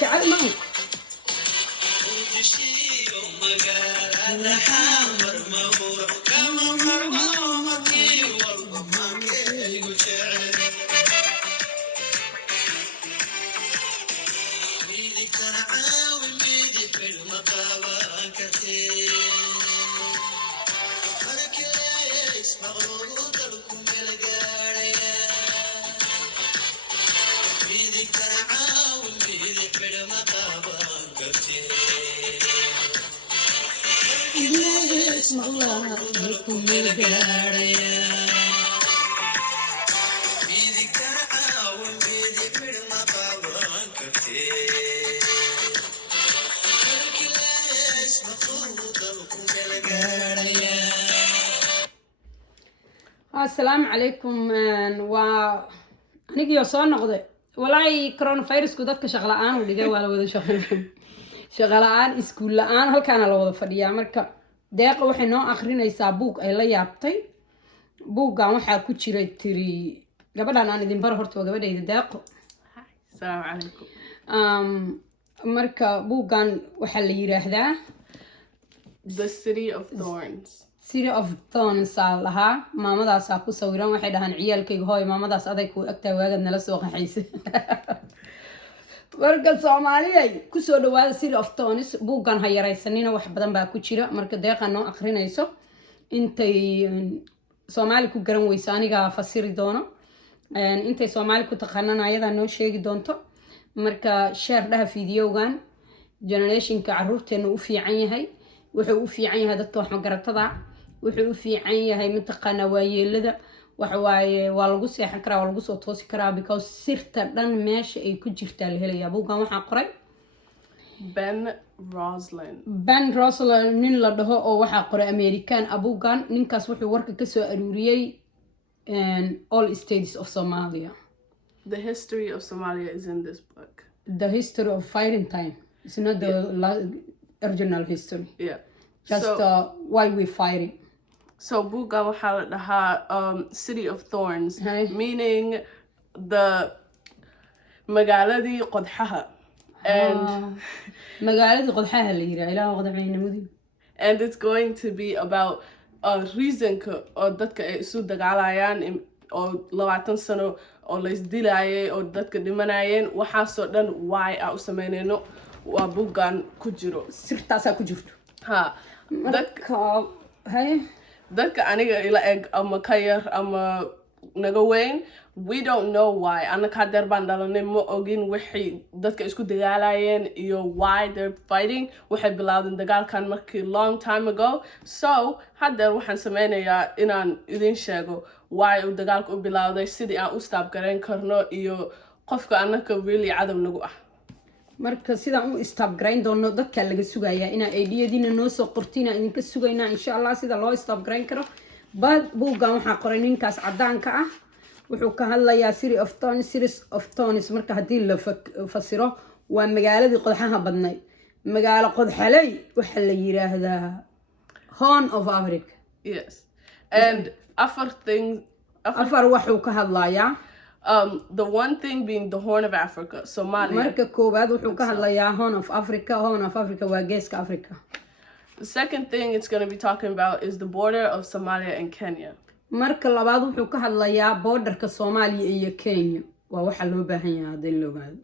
شعل معي السلام عليكم وأنيجي صار نقضي والله كورونا فيروس كودك شغلان ودقي ولا وده شغلان إسكولان هل كان على وظيفة دي مركب دقيقة وحنا آخرين يسابوك أي لا يابطي بوك قام حا كتير تري قبل أنا ندين برهرت وقبل يدقيقة. السلام عليكم. مركب بوك كان وحل يراه ذا. The City of Thorns. City of Thorns لها maamadaas ku sawiran waxay dhahan ciyaalkayga hooy maamadaas aday ku agtaa waagad nala soo qaxaysay marka Soomaaliya ku soo dhawaada City of Thorns buugan hayaraysanina wax badan baa ku jira marka deeqan noo aqrinayso intay Soomaali ku garan weysa aniga fasiri doono intay Soomaali ku taqaanana ayada noo sheegi doonto marka share dhaha fiidiyogan generationka caruurteena u fiican yahay wuxuu u fiican yahay dadka wax magaratada wuxuu u fiican yahay mataqaana waayeelada wax waaye waa lagu seexan karaa waa lagu soo toosi karaa because sirta dhan meesha ay ku jirtaa la helayaa buugan waxa qoray Ben Roslin nin la dhaho oo waxa qoray American abugan ninkaas wuxuu warka ka soo aruuriyay all states of Somalia. The history of Somalia is in this book. The history of fighting time. It's not the original history. Yeah. Just why we fighting. So Buga waxaa City of Thorns, meaning the magaaladii qodxaha. And magaaladii qodxaha la yiraahdo ilaa qodxayna mudug. And it's going to be about a reason oo dadka ay isu dagaalayaan oo 20 sano oo la isdilaayay oo dadka dhimanayeen waxaasoo dhan why aan u sameynayno waa buugan ku jiro sirtaasa ku jirto dadka aniga ila eg ama ka yar ama naga weyn we don't know why anaka hadeer baan dhalanay ma ogin wixii dadka isku dagaalayeen iyo why they're fighting waxay bilaawdeen dagaalkan markii long time ago so hadeer waxaan sameynayaa inaan idin sheego why uu dagaalku u bilaawday sidii aan u stop gareyn karno iyo qofka anaka really cadow nagu ah marka sidaan u stop grind doono dadka laga sugayaa ina idiyadina noo soo qortina idinka sugaynaa insha Allah sida loo stop grind karo bad buugan waxa qoray ninkaas cadaanka ah wuxuu ka hadlayaa Series of Thorns marka hadii la fasiro waa magaaladii qodxaha badnay magaalo qodxalay waxa la yiraahdaa Horn of Africa. Yes. And afar wuxuu ka hadlayaa the one thing being the Horn of Africa, Somalia. Marka koobaad wuxuu ka hadlayaa Horn of Africa waa geeska Africa. The second thing it's going to be talking about is the border of Somalia and Kenya. Marka labaad wuxuu ka hadlayaa borderka Soomaaliya iyo Kenya waa waxa loo baahan yahay hadii loo gaado.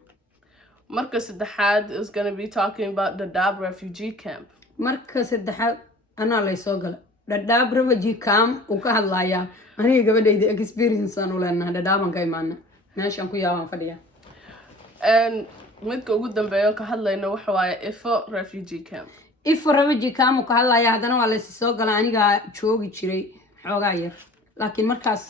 Marka saddexaad is going to be talking about the Drought refugee camp. Marka saddexaad ana la soo galay Dadaab refugee camp uu ka hadlayaa aniga gabadhayda experience aan u leenahay Dadaaban ka imaana meeshan ku yaabaan fadhiya and midka ugu dambeeyo ka hadlayna waxa waaye Ifo refugee camp ka hadlayaa hadana waa la soo galay aniga joogi jiray xoogaa yar laakiin markaas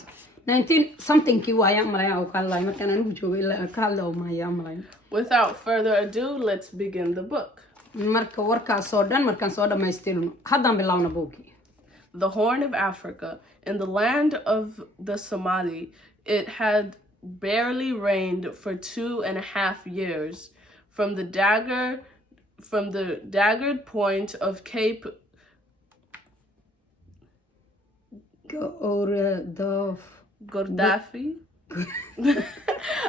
19 something ki waaya malaya oo ka hadlay markaan anigu joogay ilaa ka hadlay oo maaya malay. Without further ado, let's begin the book. Marka warkaas oo dhan markaan soo dhamaystirno haddaan bilaawna buuggii. The Horn of Africa, in the land of the Somali, it had barely rained for 2.5 years from the daggered point of Cape Gordafi.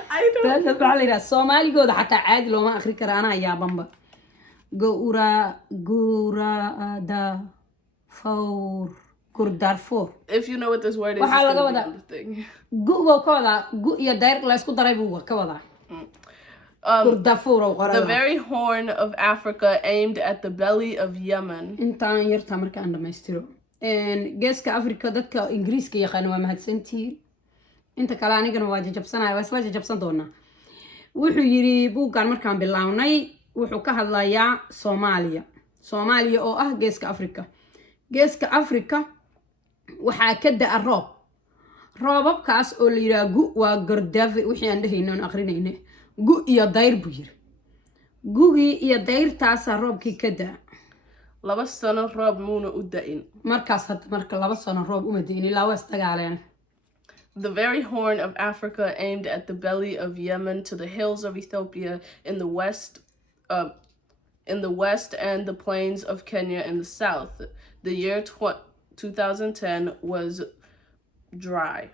I don't know. maxaa la yidhaha soomaaligooda xataa caadi looma akri kara anaa yaabanba gurdarfoor If you know what this word is, it's waxaa laga gonna be wadaa on the thing. gu buu ka wadaa gu iyo dayr laysku daray buu ka wadaa gurdarfoor oo The qorada very horn of Africa aimed at the belly of Yemen. intaan yartaa markaan dhamaystiro geeska africa dadka ingiriiska yaqaana waa mahadsantihiin inta kale anigana waa jajabsanaya waa isla jajabsan doonaa wuxuu yiri buuggan markaan bilownay wuxuu ka hadlayaa Soomaaliya oo ah geeska Afrika waxaa ka da'a roobabkaas oo la yiraahdo gu waa gordafi wixii aan dhahayno aqrinayna gu iyo dayr buu yiri gugi iyo dayrtaas roobkii ka da'a laba sano roob muuna u da'in markaas marka laba sano roob uma da'in ilaa was dagaaleen. The very horn of Africa aimed at the belly of Yemen to the hills of Ethiopia in the west and the plains of Kenya in the south. The year 2010 was dry.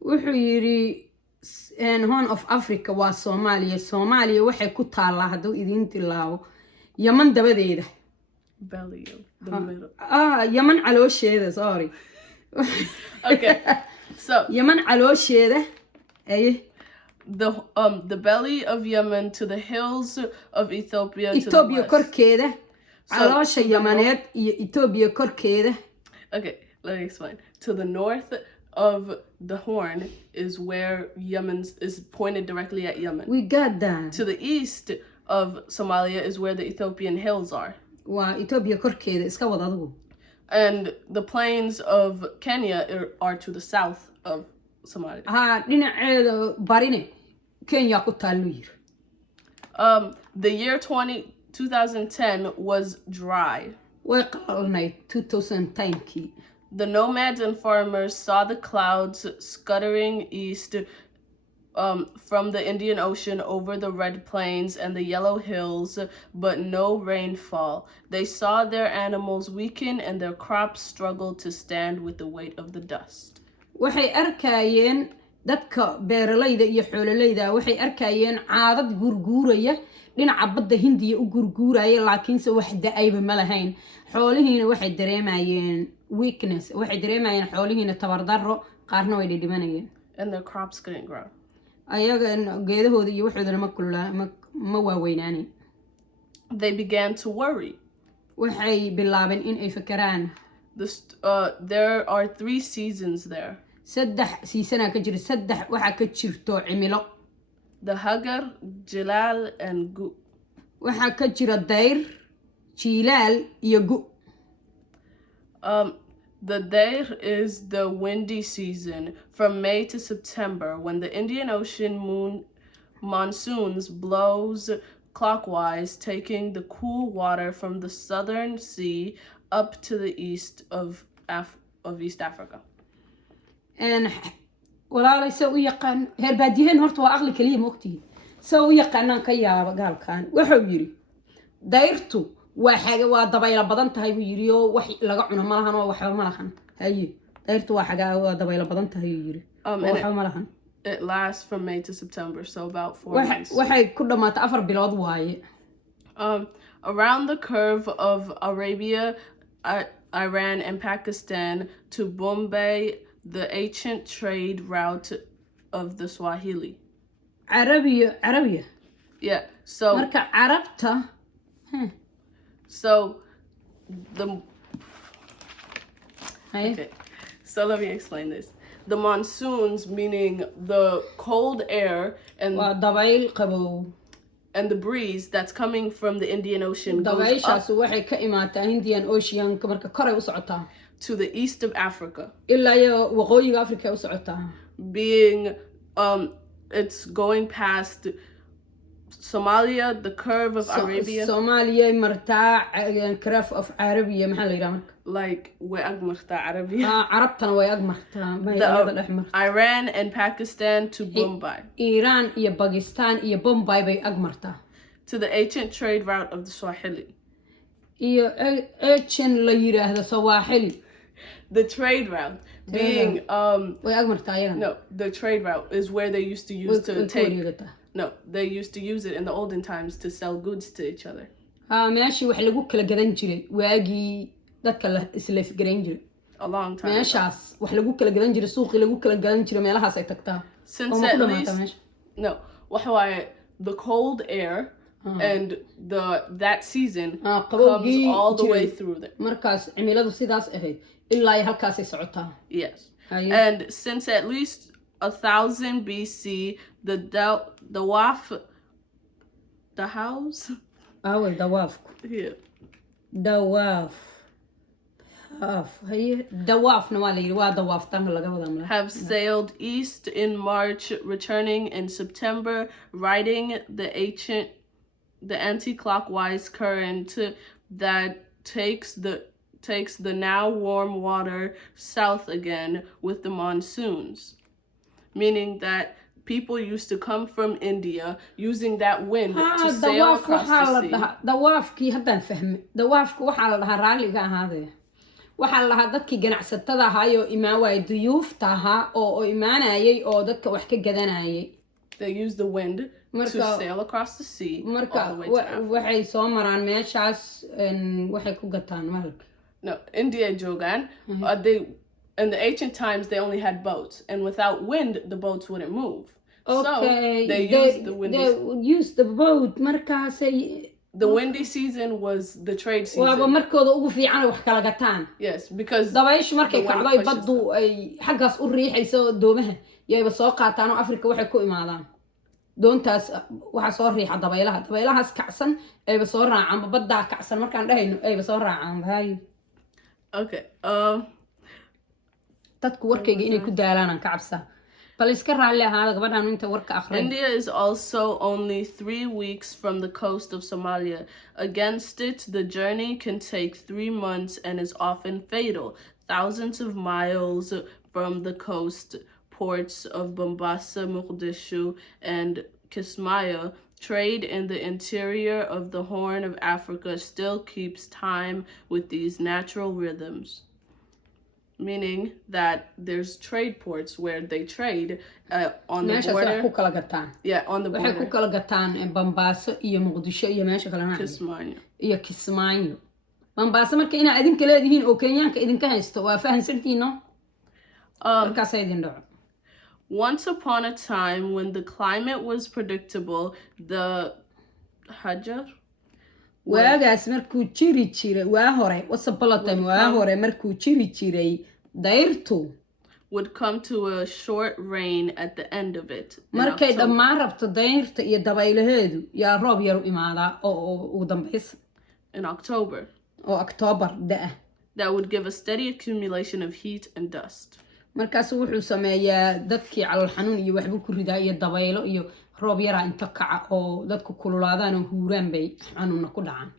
wuxuu yiri horn of Africa waa Soomaaliya waxay ku taalaa haduu idin tilaabo Yemen dabadeeda Belly of the middle. Yemen caloosheeda sorry. Okay. So Yemen caloosheeda the belly of Yemen to the hills of Ethiopia to the Ethiopia west. korkeeda caloosha Yemeneed iyo Ethiopia korkeeda. Okay, let me explain. To the north of the horn is where Yemen is pointed directly at Yemen. We got that. To the east of Somalia is where the Ethiopian hills are. Waa Ethiopia korkeeda iska wada adigu. And the plains of Kenya are to the south of Somalia. dhinaceeda barine Kenya ku taalu yiri. The year 2010 was dry. Way qalalnay 2010kii. The nomads and farmers saw the clouds scuttering east from the Indian Ocean over the red plains and the yellow hills, but no rainfall. They saw their animals weaken and their crops struggle to stand with the weight of the dust. Waxay arkayeen dadka beeralayda iyo xoolalayda waxay arkayeen caadad gurguuraya dhinaca badda Hindiya u gurguuraya laakiinse wax da'ayba ma lahayn xoolihiina waxay dareemayeen weakness waxay dareemayeen xoolihiina tabardaro qaarna way dhimanayeen and their crops couldn't grow. ayaga geedahooda iyo waxoodana ma waaweynaanin. They began to worry. waxay bilaabeen in ay fakaraan. There are 3 seasons there. saddex seasona ka jira saddex waxa ka jirto cimilo. The Hagar, Jilal and Gu. waxa ka jira dayr, jilaal iyo gu. The Dair is the windy season from May to September when the Indian Ocean monsoons blows clockwise, taking the cool water from the southern sea up to the east of East Africa. And walaalay soo u yaqaan heer baadiyeen horta waa aqli kaliya moogtii soo u yaqaanaan ka yaaba gaalkan wuxuu yiri dayrtu waa dabayla badan tahay buu yiri oo wax laga cuno ma lahan oo waxba ma lahan haye dayrtu waa dabayla badan tahay buu yiri waxba ma lahan. It lasts from May to September, so about 4 months. waxay ku dhamaatay 4 bilood waaye. Around the curve of Arabia, Iran and Pakistan to Bombay, the ancient trade route of the Swahili. Arabia. Yeah. So marka Arabta So the okay. So let me explain this. The monsoons, meaning the cold air and dabayl qabow and the breeze that's coming from the Indian Ocean goes dabayshaas up waxay ka imaataa Indian Ocean marka kor ay u socotaa to the east of Africa. ilaa iyo waqooyiga Afrika u socotaa. Being it's going past Somalia, the curve of Arabia. Soomaaliya martaa curve of Arabia maxaa la yiraahdaa marka Like way ag martaa Arabia. Carabtana way ag martaa mayada dhex martaa Iran and Pakistan to Bombay. Iran iyo Pakistan iyo Bombay bay ag martaa. To the ancient trade route of the Swahili. Iyo ancient la yiraahdo Swahili. The trade route being way ag martaa ayana. No, the trade route is where they used to use to take. No, they used to use it in the olden times to sell goods to each other. meeshii wax lagu kala gadan jiray waagii dadka la isleef garan jiray. A long time. meeshaas wax lagu kala gadan jiray suuqii lagu kala gadan jiray meelahaas ay tagtaa. Since at least no, why the cold air and that season comes all the way through there. Markaas cimiladu sidaas ahayd ilaa ay halkaas ay socotaa. Yes. And since at least 1000 BC, the Dawaf, the house. Dawaf. Yeah. Dawaf. Dawaf na wala yiri waa Dawaf tan laga wada have sailed east in March, returning in September, riding the anti-clockwise current that takes the now warm water south again with the monsoons. Meaning that people used to come from India using that wind to sail across the sea. Dawaafkii haddaan fahmay dawaafku waxaa la dhahaa raaliga ahaadee waxaa la dhahaa dadkii ganacsatada ahaayoo imaaway duyuufta ahaa oo imaanayay oo dadka wax ka gadanayay. They use the wind to sail across the sea marka all the way to Africa. waxay soo maraan meeshaas waxay ku gataan maalka. No, India Jogan, in the ancient times, they only had boats, and without wind, the boats wouldn't move. Okay, so they used the windy. They used the boat. Markaasay. The windy season was the trade season. Waa markooda ugu fiican wax kala gataan. Yes, because dabayshu markay kacdo ay baddu ay xaggaas u riixayso doomaha yayba soo qaataan oo Afrika waxay ku imaadaan. Doontaas waxa soo riixa dabaylahaas kacsan ayba soo raacaan badda kacsan markaan dhahayno ayba soo raacaan hay. Okay. Dadku warkayga inay ku daalaan ka cabsa. Bal iska raali ahaada gabadhan inta warka akhrin. India is also only 3 weeks from the coast of Somalia. Against it, the journey can take 3 months and is often fatal. Thousands of miles from the coast, ports of Mombasa, Mogadishu, and Kismaya, trade in the interior of the Horn of Africa still keeps time with these natural rhythms. Meaning that there's trade ports where they trade on the border. Yeah, on the border. Waxay ku kala gataan Mombasa iyo Mogadishu iyo meesha kale Kismaayo. Iyo Kismaayo. Mombasa marka ina idinka leedihiin oo Kenyaanka idinka haysto waa fahansantiino. Markaas ay idin dhaco. Once upon a time when the climate was predictable, the Hajar waagaas markuu jiri jiray waa hore wasabalatam waa hore markuu jiri jiray dayrtu would come to a short rain at the end of it. Markay dhammaan rabto dayrta iyo dabaylaheedu yaa roob yar u imaadaa oo ugu dambaysa. In October. oo October daa. That would give a steady accumulation of heat and dust. Markaas wuxuu sameeyaa dadkii calool xanuun iyo waxba ku ridaa iyo dabaylo iyo roob yara inta kaca oo dadku kululaadaan oo huuraan bay xanuuna ku dhacaan.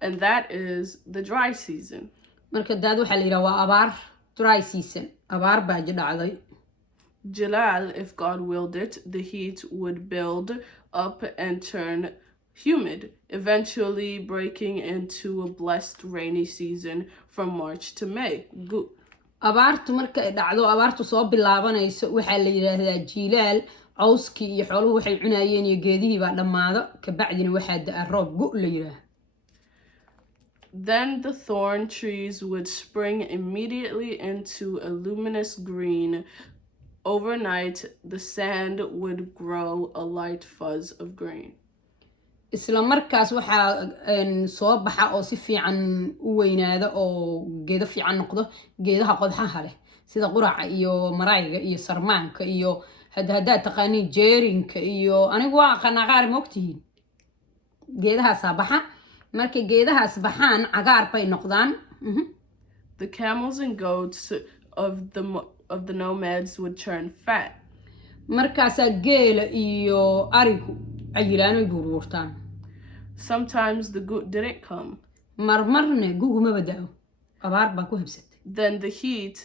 And that is the dry season. Marka daad waxa la yiraahdaa waa abaar dry season. Abaar baa dhacday. Jalal, if God willed it, the heat would build up and turn humid, eventually breaking into a blessed rainy season from March to May. Good. abaartu marka ay dhacdo abaartu soo bilaabanayso waxa la yiraahdaa jiilaal cawski iyo xooluhu waxay cunayeen iyo geedihii baa dhamaado ka bacdina waxa daa roob gu la yiraahdaa. Then the thorn trees would spring immediately into a luminous green. Overnight, the sand would grow a light fuzz of green. isla markaas waxa soo baxa oo si fiican u weynaada oo geedo fiican noqdo geedaha qodxaha leh sida quraca iyo marayga iyo sarmaanka iyo hadda taqaani jeerinka iyo anigu waa qanaqaar moogtihiin geedahaas baxa markay geedahaas baxaan cagaar bay noqdaan. The camels and goats of the nomads would turn fat. Markaas geela iyo arigu cayilaanoy buurbuurtaan. Sometimes the good didn't come. marmarna guguma badao abaar baa ku habsatay. Then the heat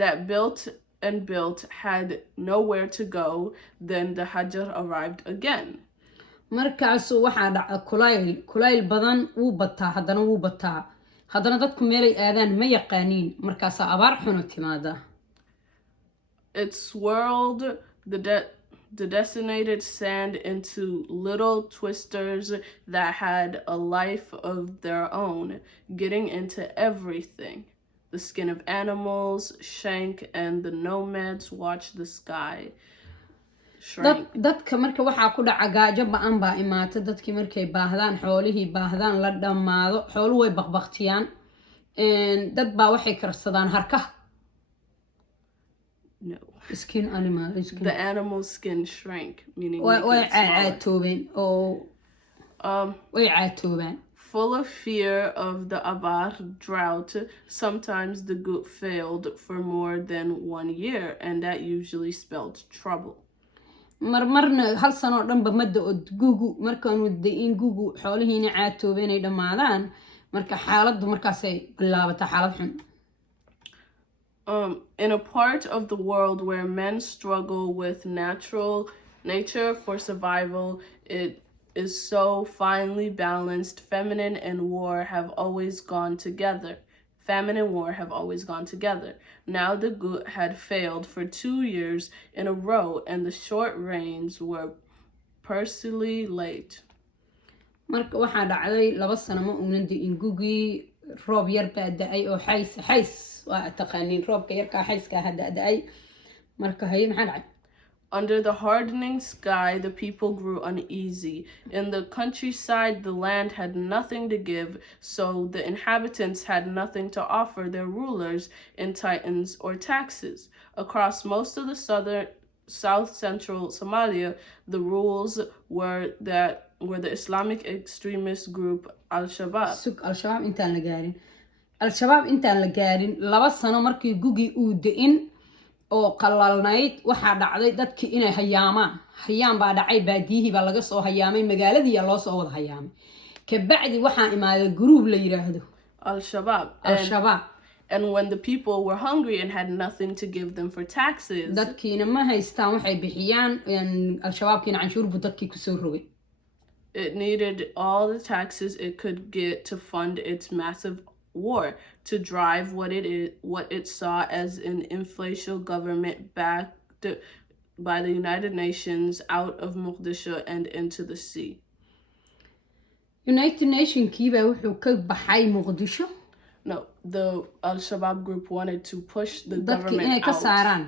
that built and built had nowhere to go. Then the hajar arrived again. markaasu waxaa dhaca kulayl badan wuu bataa haddana dadku meelay aadaan ma yaqaaniin markaasaa abaar xuno timaada. It swirled the decimated sand into little twisters that had a life of their own, getting into everything. The skin of animals shrank, and the nomads watched the sky shrink. dadka marka waxaa ku dhaca gaajo ba-an baa imaata. dadkii markay baahdaan xoolihii baahdaan la dhammaado xooluhu way baqbaqtiyaan. dad baa waxay karsadaan harkaha. No. Skin animal. The animal's skin shrank, meaning way caatoobeen oo way caatoobaan. Full of fear of the abar drought, sometimes the goat failed for more than 1 year, and that usually spelled trouble. marmarna hal sano dhanba madda od gugu markaanu da-in gugu xoolihiina caatoobeen ay dhammaadaan marka xaaladdu markaasay bilaabataa xaalad xun. In a part of the world where men struggle with nature for survival, it is so finely balanced. Famine and war have always gone together. Now the good had failed for 2 years in a row, and the short rains were personally late. marka waxaa dhacday 2 sano ma uunan da-in gugii roob yar baa da-ay oo xays waa taqaaniin roobka yarkaa xayskaa ha da-da-ay marka haye maxaa dhacay. Under the hardening sky, the people grew uneasy. In the countryside, the land had nothing to give, so the inhabitants had nothing to offer their rulers in titans or taxes. Across most of the south central Somalia, the rules were the Islamic extremist group Al-Shabaab. Al-Shabaab intaan la gaarin 2 sano markii gugii uu da-in oo qalalnayd waxaa dhacday dadkii inay hayaan baa dhacay. baadiyihii baa laga soo hayaamay magaaladiiya loo soo wada hayaamay kabacdi waxaa imaaday group la yiraahdo Al-Shabaab. And when the people were hungry and had nothing to give them for taxes, dadkiina ma haystaan waxay bixiyaan. al-shabaabkiina canshuur buu dadkii kusoo rogay. it needed all the taxes it could get to fund its massive war, to drive what it saw as an influential government backed by the United Nations out of Mogadishu and into the sea. United Nations kiiba wuxuu ka baxay Mogadishu. No, the Al-Shabaab group wanted to push the government inay ka out. saaraan.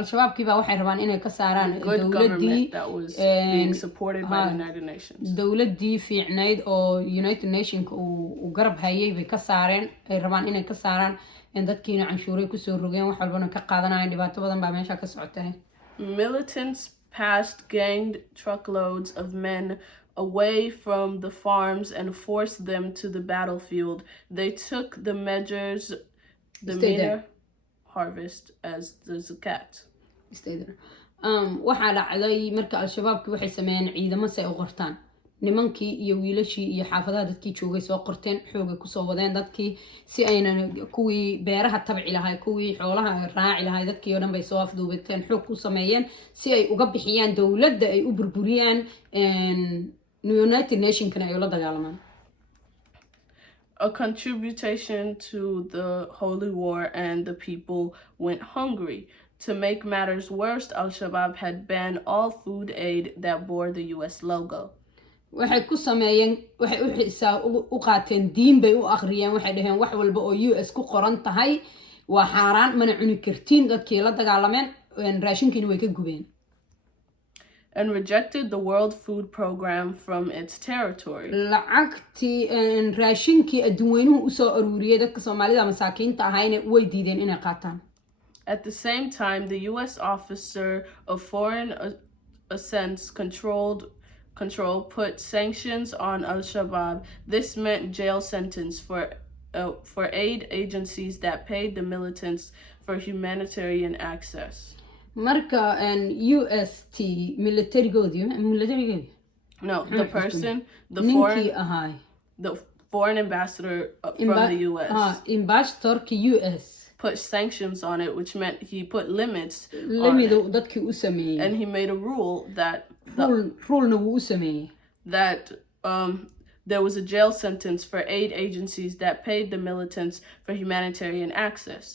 Al-Shabaab kiiba waxay rabaan inay ka saaraan good government that was being supported by the United Nations. dowladii fiicnayd oo United Nations uu garab hayay bay ka saareen. ay rabaan inay ka saaraan dadkiina canshuuray kusoo rogeen wax walbana ka qaadanayaan. dhibaato badan baa meesha ka socotay. Militants passed ganged truckloads of men away from the farms and forced them to the battlefield. They took the measures, harvest as the zakat. waxaa dhacday marka al-shabaabkii waxay sameeyeen ciidamo si ay u qortaan. nimankii iyo wiilashii iyo xaafadaha dadkii joogay soo qorteen xoogay kusoo wadeen dadkii si aynan kuwii beeraha tabci lahay kuwii xoolaha raaci lahay dadkii oo dhan bay soo afduubateen xoog ku sameeyeen si ay uga bixiyaan dowladda ay u burburiyaan United Nations-kana ay ula dagaalamaan. A contribution to the holy war, and the people went hungry. To make matters worse, Al-Shabaab had banned all food aid that bore the US logo. waxay ku sameeyeen waxay u xisaa u qaateen diin bay u akhriyeen. waxay dhaheen wax walba oo US ku qoran tahay waa xaaraan mana cuni kartiin. dadkii la dagaalameen raashinkiina way ka gubeen. And rejected the World Food Program from its territory. lacagtii raashinkii adduunweynuhu usoo aruuriyay dadka Soomaalida masaakiinta ahayna way diideen inay qaataan. At the same time, the US officer of foreign assents control put sanctions on Al-Shabaab. This meant jail sentence for aid agencies that paid the militants for humanitarian access. marka UST militarigoodii No, the person, the ninkii ahaay foreign ambassador from the U.S. ambassadorka US put sanctions on it, which meant he put limits on lamidu it. dadkii u sameeyey And he made a rule that rulna wuu u sameeyey that there was a jail sentence for aid agencies that paid the militants for humanitarian access.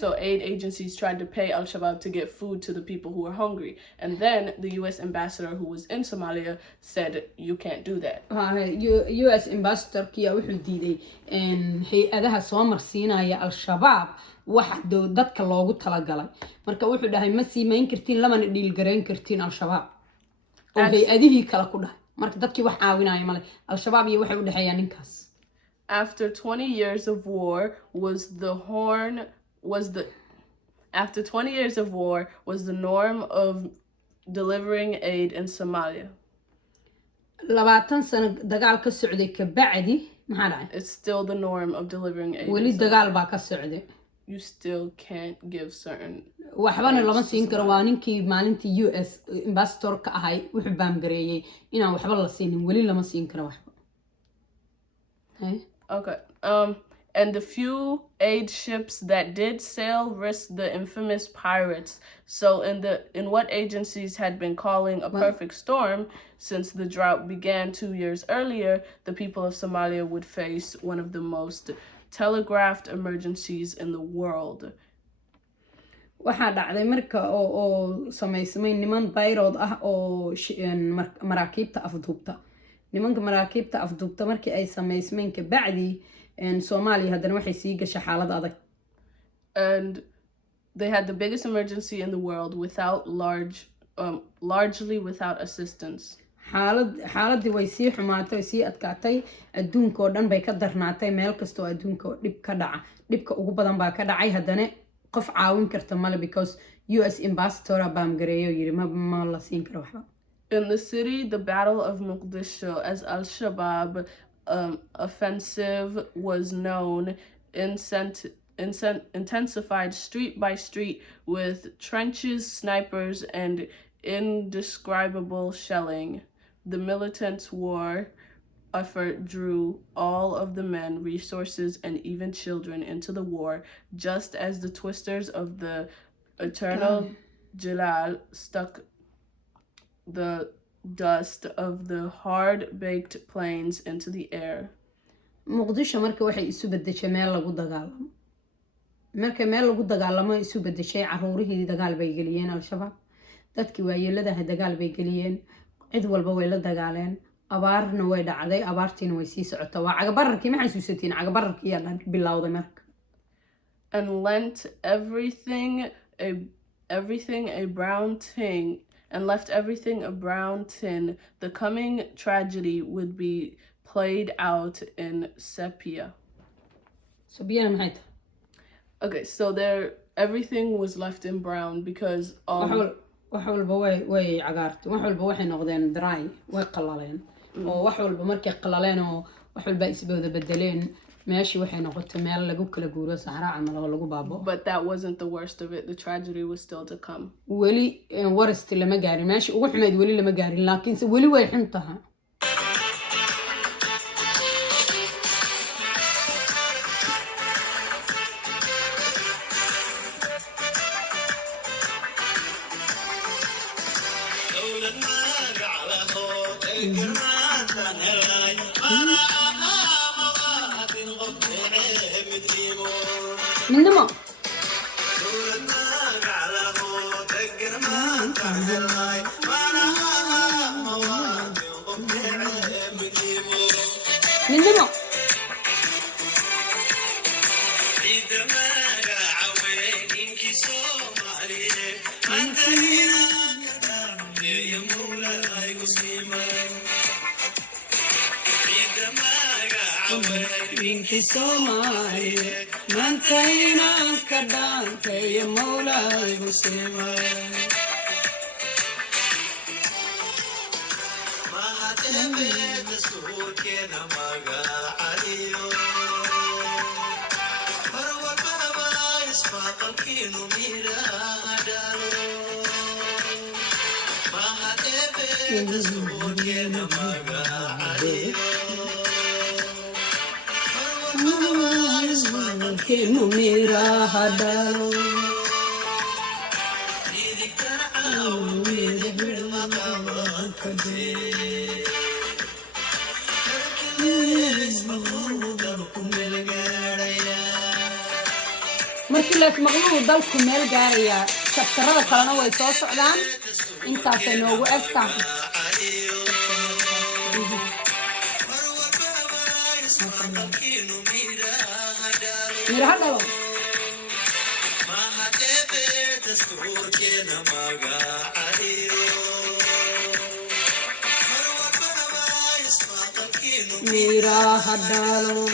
So aid agencies tried to pay Al-Shabaab to get food to the people who were hungry. And then the U.S. ambassador who was in Somalia said, you can't do that. US ambassadorkiya wuxuu diiday hay-adaha soo marsiinaya al-shabaab waxa dadka loogu talagalay marka wuxuu dhahay ma siimayn kartiin lamana dhiilgarayn kartiin al-shabaab oo hay-adihii kale ku dhahay marka dadkii wax caawinaya male al-shabaab iyo waxay u dhaxeeyaan ninkaas. After 20 years of war after 20 years of war was the norm of delivering aid in Somalia. 20 sano dagaal ka socday ka bacdi maxaa dhacay? It's still the norm of delivering aid. Weli dagaal baa ka socday. You still can't give certain waxbana lama siin karo waa ninkii maalintii US ambassador ka ahay wuxuu baamgareeyay inaan waxba la siinin weli lama siin karo waxba. Okay. And the few aid ships that did sail risked the infamous pirates. So in what agencies had been calling a perfect storm since the drought began 2 years earlier, the people of Somalia would face one of the most telegraphed emergencies in the world. waxaa dhacday marka oo sameysmay niman bayrood ah oo maraakiibta afduubta nimanka maraakiibta afduubta markii ay sameysmeen ka bacdi Soomaaliya haddana waxay sii gashay xaalad adag. And they had the biggest emergency in the world largely without assistance. xaaladii way sii xumaatay way sii adkaatay adduunka oo dhan bay ka darnaatay meel kasta oo adduunka oo dhib ka dhaca dhibka ugu badan baa ka dhacay haddana qof caawin karta male because US ambassador baamgareeyo yiri ma la siin karo waxba. In the city, the Battle of Mogadishu, as Al-Shabaab offensive was known, intensified street by street with trenches, snipers, and indescribable shelling. The militants' war effort drew all of the men, resources, and even children into the war, just as the twisters of the eternal Jalal stuck the dust of the hard-baked plains into the air. Muqdisho marka waxay isu bedeshay meel lagu dagaalamo. Marka meel lagu dagaalamo isu bedeshay caruurihii dagaal bay galiyeen al-shabaab. Dadkii waayeelada dagaal bay galiyeen. Cid walba way la dagaaleen. Abaarna way dhacday, abaartiina way sii socotaa. Waa cagabararkii ma xasuusatiin cagabararkii yaa bilowday marka. And lent everything a brown tin and left everything a brown tin. The coming tragedy would be played out in sepia. Sepia maxay tahay? Okay, so everything was left in brown because wax walba way cagaartay wax walba waxay noqdeen dry way qalaleen oo wax walba markay qalaleen oo wax walba isbooda bedeleen meeshii waxay noqotay meel lagu kala guuro saxara camal oo lagu baabo. But that wasn't the worst of it. The tragedy was still to come. weli worst lama gaarin meeshii ugu xumeed weli lama gaarin laakiin weli way xun tahay. midnimo midnimo Somali, mantayna kadantay Mawlay Hussein. Mahadebe dasukena maga aliyo. Marwa baba isfaqan kinu mira adalo. Mahadebe Mira hadalo markii la maqluub dalku meel gaaraya chapterada kalena way soo socdaan intaas ay noogu egtaa mira hadalo mira hadalo